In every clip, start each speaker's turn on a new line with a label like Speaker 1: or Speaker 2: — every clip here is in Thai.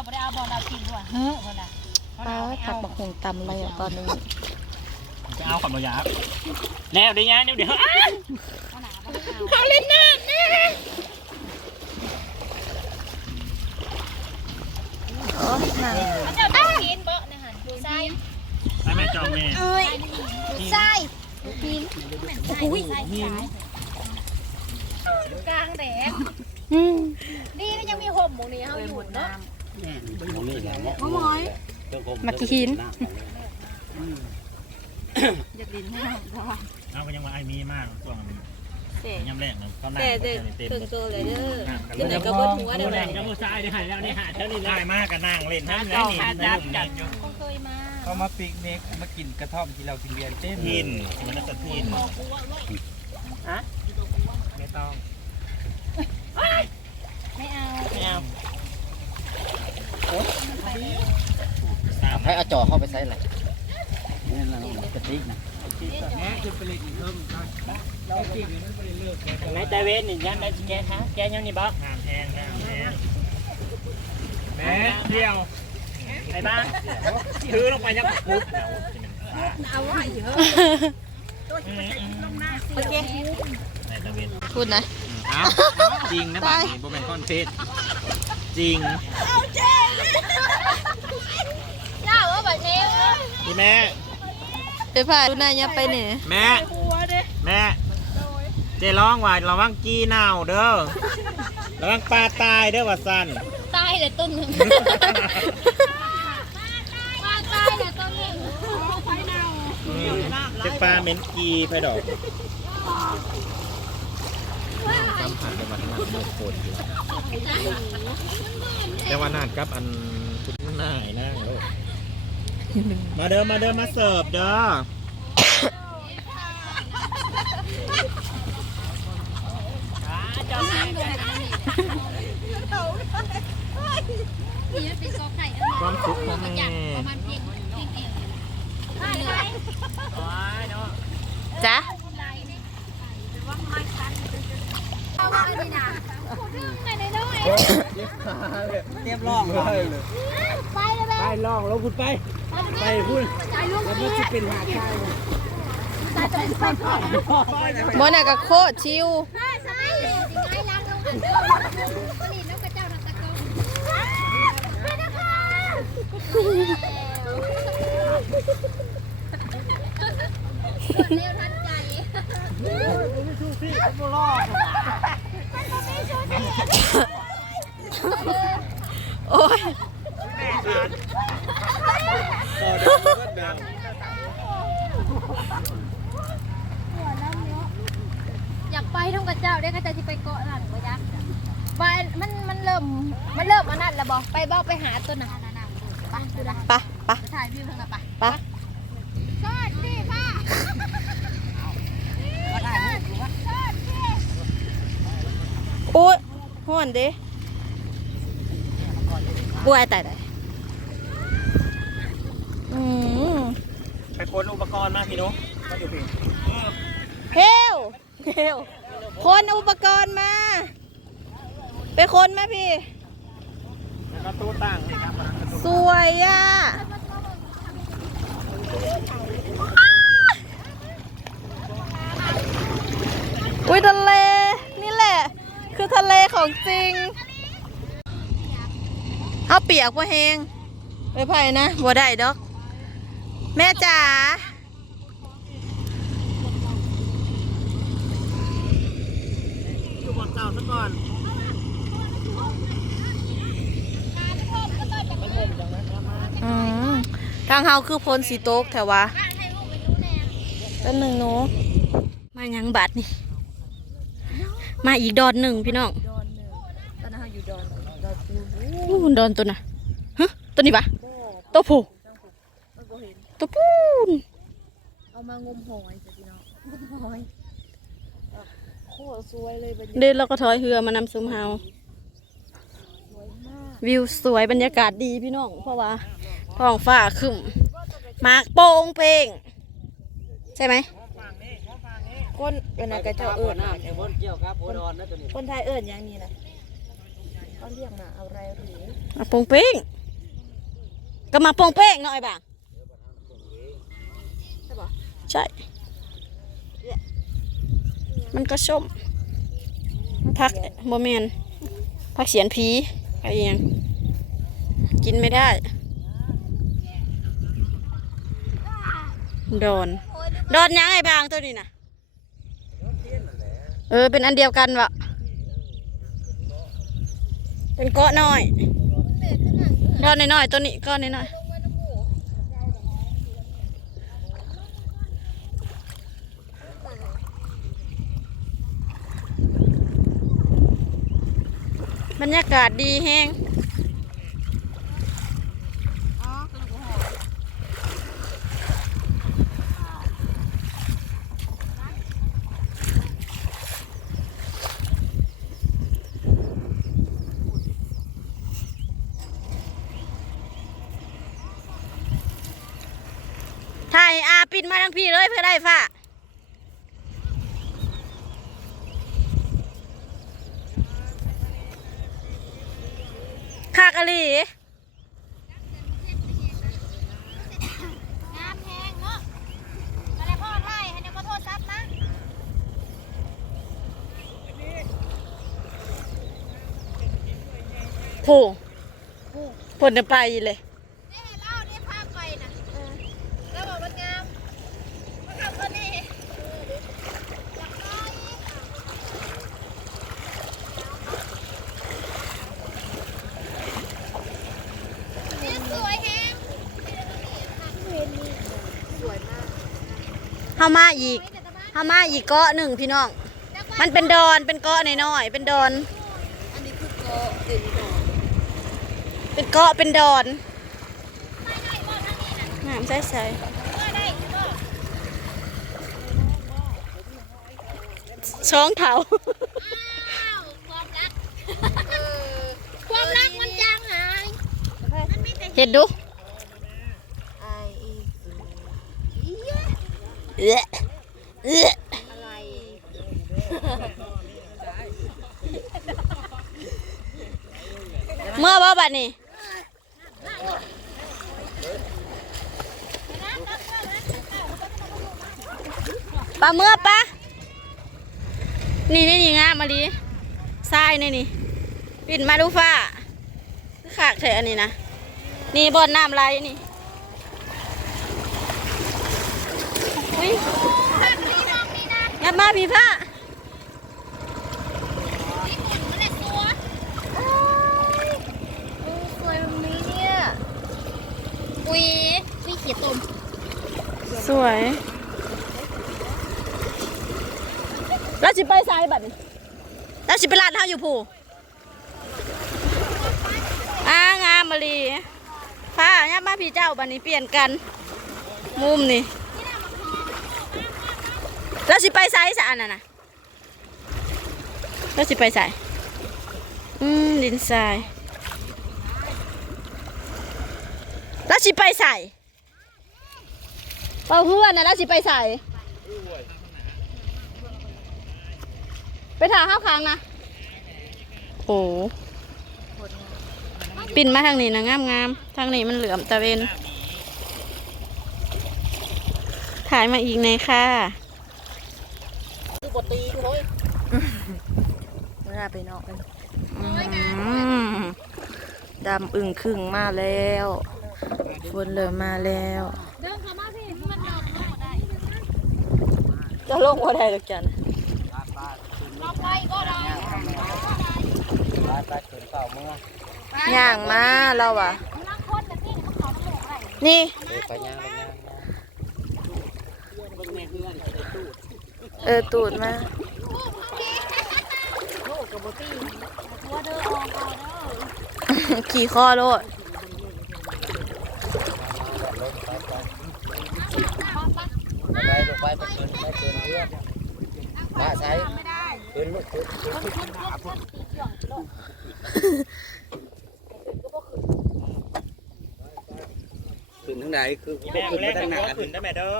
Speaker 1: แล้วบ่ได้เอาบอลเรากินด้วยเฮ้อคนน่ะ
Speaker 2: ป้าผักบักหงตำอะไรอะตอนนี้
Speaker 3: จะเอาขับรถยาแล้วเดี๋ยวยังเดี๋ยวเดี๋ยวอ้าว
Speaker 1: เขาเล่นน้ำนะ
Speaker 2: อ๋อหนัง
Speaker 1: เขาจะต้องกินเบาะนะฮะดูไส้
Speaker 3: ไปแม่จอมแม่
Speaker 1: เอ้ยดูไส้กินอุ้ยไส้กลางแดด
Speaker 2: อืม
Speaker 1: นี่ก็ยังมีห่มหมูนี่เขาอยู่เนาะ
Speaker 2: มะมอยมากี่หิน
Speaker 3: เอาก็ยังว่าไอ้มีมากช่วงนี้
Speaker 2: เสร็จ
Speaker 3: ยำแรกนะก็นั่ง
Speaker 2: แต่เด็ก
Speaker 3: เต็ม
Speaker 2: ถึงโตเลยเด้อ
Speaker 3: นั่งกัน
Speaker 2: เดี๋ยวไหน
Speaker 3: เลย
Speaker 2: ก็เบิดหัวเดี๋ยว
Speaker 3: แร
Speaker 2: ไหน
Speaker 3: งก็มือซ้ายได้หายแล้วได้หาเท่านี้ได้มากก็นั่งเล่นน้ำแล้วนี่จัดจัดอยู่
Speaker 1: คงเคยมา
Speaker 4: เขามาปิกนิกมากินกระท่อมที่เรากินเบียร์เต้น
Speaker 3: ทินมันน่าจะทิน
Speaker 4: ไม่ต้อง
Speaker 1: ไม่เอา
Speaker 3: ไม่เอา
Speaker 5: ให้เอาจอเข้าไปใส่อะไรนี่นะกระติกนะ
Speaker 4: แม่คือไปเล่นอีกเพิ่มกันเราปิกนี่มันไปเลิกแล้ว
Speaker 3: ไม่แต่เว้นนี่ยังได้แกฮะแกยังนี่บ้างน้ำแทงน้ำแทง
Speaker 4: แม่เที่ยว
Speaker 3: ไอ้บ้าถือลงไปยังปุ๊บ
Speaker 1: โอเค
Speaker 3: ในตะเวน
Speaker 2: พูดนะ
Speaker 3: อ้าวจริงนะบ้านนี้โบแมนคอนเทสจริง
Speaker 1: เจ้าว่าแบบนี้
Speaker 3: พี่แม่
Speaker 2: ไปผ่านดูนายยับไปเนี่ย
Speaker 3: แม่แม่ เจร้องว่าระวังกี้เน่าเด้อ ระวังปลาตายเด้อว่าสัน
Speaker 1: ตายเลยต้นหนึ่งว่าตายเลยต้นหนึ่งไฟเน่า
Speaker 3: อืมจะปลาเหม็นกีไปดอกจำผ่านไปวันนั้นโมโคตรอยู่ แต่วันนั้นกับอันคุณนายนะโอ้มาเด้อมาเด้อมาเสิร์ฟเด้อ
Speaker 1: นี่เป็นกอไก่
Speaker 3: ความสุขของแม่
Speaker 1: ประมาณเพียงเพียงเอว
Speaker 2: จ๊ะ
Speaker 1: เต
Speaker 4: รียมล่องเลย
Speaker 1: ไปเลยแม่
Speaker 4: ไปล่องแล้วคุณไป ไปพูด
Speaker 1: ใจลูก
Speaker 4: แล้วมันจะเป็นหาดชาย
Speaker 1: ตาจะไปก่อน
Speaker 2: มอน่ะก็โคตรชิว
Speaker 1: ใช่ใช่สิไงล้างลงกันเด้อผลิตนกกระเจ้าตะกงไปนะคะร
Speaker 2: โอ้ย
Speaker 1: อยากไปท่องกระเจ้าได้ก็จะที่ไปเกาะนั่นบ่ยักไปมันมันเริ่มมันเริ่มอันนั้นแล้วบ่ไปบ่ไปหาต้นน่ะไปดูนะ
Speaker 2: ไปไป
Speaker 1: ถ่ายวิวข้างหน้าไป
Speaker 2: ไป
Speaker 1: สวัสดีค่ะ
Speaker 2: โอ้ยห่อนเด้ กลัวไอ้ตายตายอืม
Speaker 3: ไปค้นอุปกรณ์มาพี่นุ๊กมาอยู่พี่
Speaker 2: เฮลเฮลคนเอาอุปกรณ์มา ไปคนมาพี่
Speaker 3: แล้วก็ตู้ตั้งนี่ครับ
Speaker 2: สวยอะอุ้ยทะเล นี่แหละ คือทะเลของจริง เอาเปียกว่าแหงไปไผ่นะบ่ได้ดอก แม่จ๋า
Speaker 3: อยู่บนเก่าซะก่อน
Speaker 2: อืมทางเฮาคือพลสีโต๊กแถววะเป็นหนึ่งหนูมายังบัดนี่ มาอีกดอนหนึ่งพี่น้อง
Speaker 1: ตอนนั้นอยู่ดอน
Speaker 2: อู้ดอนตัวน่ะฮะตัวนี้ปะตัวผู้ตัวปูน
Speaker 1: เอามางมหอยจ้ะพี่น้องหอยโคตรสวยเลยบรรยากาศ
Speaker 2: เดินเราก็ถอยเรือมานำซุมเฮาวิวสวยบรรยากาศดีพี่น้องเพราะว่าท้องฟ้าครึ้มหมากโป่งเพลงใช่ไหมคนเป็นอะไรกับเจ้าเอิญ
Speaker 5: เดี๋ยววนเกี่ยวครับโอดอนนะตัวนี้
Speaker 2: คนไทยเอิญอย่างนี้นะ
Speaker 1: เขาเรียกมาเอาอะไรหรือ
Speaker 2: อะโป่งเพลง
Speaker 1: เก็
Speaker 2: มาโปองเป้งหน่อยบ่างใช่ มันก็ส้มพักโมเมนพักเสียนผีอะไรอย่างกินไม่ได้โดนโดนยังไงบางตัวนี้นะเออ เป็นอันเดียวกันวะ เป็นเกาะน้อยเกาะน้อยๆตัวนี้เกาะน้อยๆบรรยากาศดีแห้งถ่ายอาปิดมาทั้งพี่เลยเพื่อได้ฝ่าคากะหลี
Speaker 1: งามแพงเนาะมาเลยพ่อไล่ให้เดี๋ยวมาโทษซับนะ
Speaker 2: ผู้ผลจะไปเลย
Speaker 1: นี่เล่านี่พาไปนะแล้วบอกมันงาม เข้า
Speaker 2: มาอีกเฮามาอีกเกาะหนึ่งพี่น้อง มันเป็นดอนเป็นเกาะน้อยๆเป็นดอน
Speaker 1: อันนี้คือเกาะเด่นดอน
Speaker 2: เป็นเกาะเป็นดอนน้ำใส
Speaker 1: บ่ได้บ่
Speaker 2: ๆ ช้องเถา
Speaker 1: อ้าวความรักความรักมันจางหายมันมีแต่
Speaker 2: เห็ดดู
Speaker 1: ไอ
Speaker 2: เอื้อเอื้อ
Speaker 1: อะไร
Speaker 2: เมื่อบ่บัดนี้ปลาเมื่อปะ นี่นี่นี่งามมาดีทรายนี่นี่ปิดมาดูฟ้าขากเถอะอันนี้นะนี่บอนน้ำไหลนี่อุ้ย
Speaker 1: ภาคนี้มองนี่นะ
Speaker 2: งับมาพี่ผ้า
Speaker 1: นี่หมุนมันเลยสวยโอ้ยเออสวยแบบนี้เนี่ยอุ้ยมีเขียดตม
Speaker 2: สวย แล้วสิไปสายบัดนี้แล้วสิไปลาดเท้าอยู่ผู้อ่างามมาลีผ้ายับมาพี่เจ้าบัดนี้เปลี่ยนกัน มุมนี่แล้วสิไปสายสะอันน่ะนะแล้วสิไปสายอืมดินทรายแล้วสิไปใส่เป่าเพื่อนนะแล้วสิไปใส่ ไปถาข้าวค้างนะ โอ้ปิ่นมาทางนี้นะงามงามๆทางนี้มันเหลือมตะเวน ถ่ายมาอีกในค่ะเวลาไปนอกกันดำอึ่งครึ่งมาแล้วฝนเริ่มมาแล้ว
Speaker 1: เดินเข้ามาพี่มันนอนลงได้
Speaker 2: จะลงว่าได้หรือจัน
Speaker 1: ลองไปก็ได้
Speaker 5: บ้านบ้านเกินเป่าเมื่อย่าง
Speaker 2: มาเราอะ
Speaker 1: ลังคนแต่พี่มันขอมาบอกอะไร
Speaker 2: นี่
Speaker 5: เดินไปย่างไปย่าง
Speaker 2: เออตูดมาขี่คอโลด
Speaker 5: ไปลงไปไปคืนไปคืนเพื่อนมาใช้ คืนลูกคืนคืนทั้งไหนคือ
Speaker 3: แม่
Speaker 5: คืน
Speaker 3: แร
Speaker 5: มากทั้งห
Speaker 3: แม่
Speaker 5: นา
Speaker 3: ขึ้นได้แม่เด้อ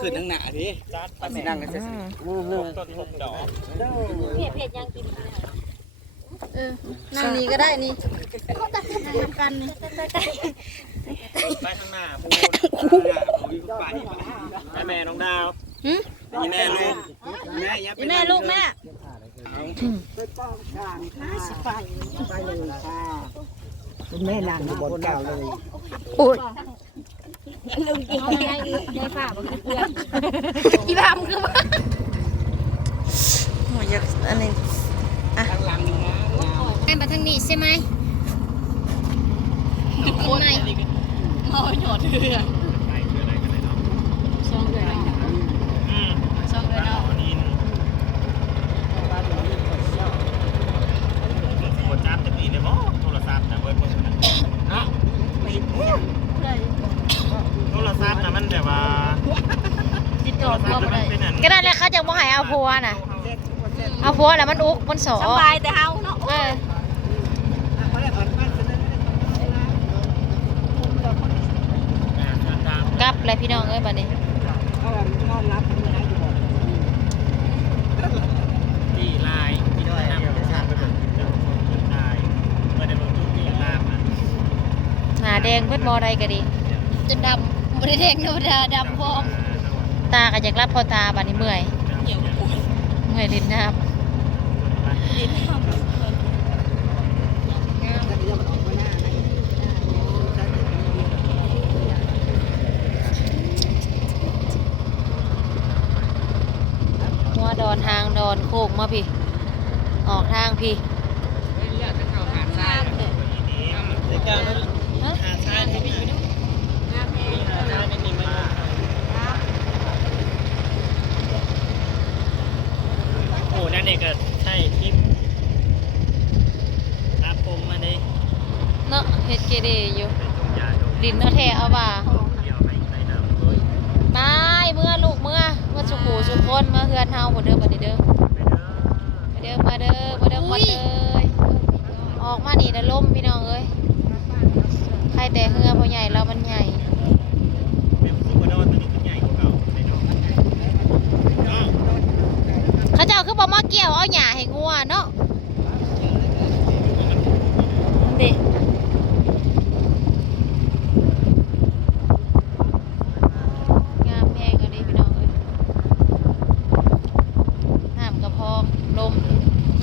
Speaker 5: คืนทั้งหนาที
Speaker 3: จัด
Speaker 5: สินั่งกันเสร็จ
Speaker 3: ต้นทุกดอก
Speaker 1: เผ็ดเผ็ดยังกิน
Speaker 2: เออนั่งนี่ก็ได้นี่นั่งกันนี่
Speaker 3: ไปข้างหน้าพูไปแม่น้องดาว
Speaker 2: หึ
Speaker 3: นี่แม่ลูกแม่ยับ
Speaker 2: แม่ลูกแม่
Speaker 4: แม่นั่งบนเก่าเลย
Speaker 2: โอ้ย
Speaker 6: อีบามคือว่า
Speaker 2: โอ้ยอยากอันนี้
Speaker 6: ให้มาทางนี้ใช่ไหมกินไหม
Speaker 2: เอาหยอดเรือ
Speaker 3: ไปเพื่ออะไรกันเลยเนาะ
Speaker 2: สองเดือน
Speaker 3: อืม
Speaker 2: สองเดือน
Speaker 3: บ้านหมอนินโทรจับจะมีได้บ่โทรศัพท์นะเบิร์ดมือนะเนาะโทรศัพท์นะมันแบบว่า
Speaker 2: ติด
Speaker 3: โท
Speaker 2: ต่อ
Speaker 3: รศัพ
Speaker 2: พ่อ
Speaker 3: ท์น่ะ
Speaker 2: บ่
Speaker 3: มัน
Speaker 2: ได้
Speaker 3: เป็นอัน
Speaker 6: ก็ได้แหละเขาจะบ่ให้เอาผัวน่ะ เอาผั วแล้วมันอุกมันสอ
Speaker 2: สบายแต่เฮาเนาะ
Speaker 6: เออกลับเลยพี่น้องเอ้ยบัดนี้
Speaker 3: ที่ลายที่ด้วยนำโทรศัพท์ไปเบิกเดี๋ยวคนตายเมื่อได้เบิกทุกที่ลามนะ
Speaker 6: หน้าแดงเบิดบ่ได้ก็ดีจนดำบ่ได้แดงโนดาดำพร้อมตาก็อยากรับพอตาบัดนี้เมื่อยเมื่อยลิ้นน้ำหัวดอนทางดอนโคกมาพี่ ออกทางพี่
Speaker 3: โอ้นั่นเองก็ใช่คลิปอาปงมาด้
Speaker 6: เนาะเฮ็ดเกเรอยู่
Speaker 3: ดิ
Speaker 6: นเนาะแท้เอาว่า
Speaker 3: ไม่
Speaker 6: เมื่อลูกเมื่อเมื่อสุขูสุขคนมาเฮือนเฮาบ่เด้อบัดนี้เด้อ
Speaker 3: ด้อ
Speaker 6: มาเด้อมาเด้อมาเด้อก่อนเลยออกมานี่นะล่มพี่น้องเอ้ยใครแต่เฮือพ่อใหญ่เรามันใหญ่
Speaker 3: เป็นซุปเปอร์โดนตัวนี้ขึ้นใหญ่กว่าเก่าใส่น้องเนาะ
Speaker 6: เขาเจ้าคือบ่มาเกี่ยวเอาหญ้าให้งัวเนาะ nome